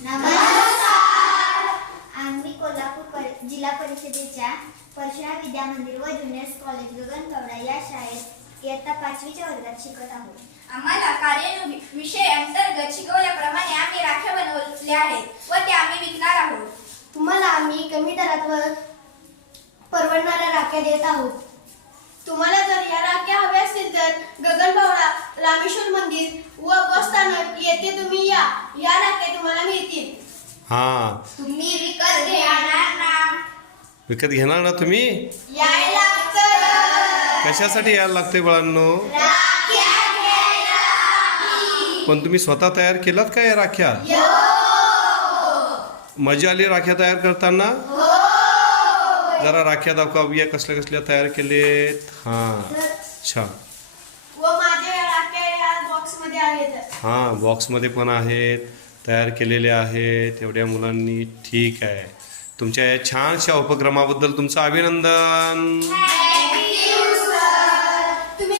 नमस्कार. आम्ही कोल्हापूर जिल्हा परिषदेच्या परशुराम विद्या मंदिर व ज्युनियर कॉलेज गगनबावडा या शाळेत इयत्ता 5वीच्या वर्गात शिकत आहोत. आम्हाला कार्य विषय अंतर्गत शिकवल्याप्रमाणे आम्ही राख्या बनवल्या आहेत व त्या आम्ही विकणार आहोत. तुम्हाला आम्ही कमी दरात व परवडणाऱ्या राख्या देत आहोत. तुम्हाला जर या राख्या हव्या असतील तर गगनबावडा रामेश्वर मंदिर व बस स्थानक येथे तुम्ही या राख्या तुम्हाला मिळतील. हां, तुम्ही विकत घेणार ना? विकत घेणार ना तुम्ही? यायला लागतं. कशासाठी यायला लागते बाळांनो? पण तुम्ही स्वतः तयार केलात का या राख्या? मजा आली राख्या तयार करताना? जरा राख्या दाखवा, कसल्या कसल्या तयार केलेत. हां, छान. व माझ्या या राख्या या बॉक्समध्ये आहेत. हां, बॉक्समध्ये पण आहेत, तयार केलेले आहेत एवढ्या मुलांनी. ठीक आहे, तुमच्या या छानशा उपक्रमाबद्दल तुमचं अभिनंदन.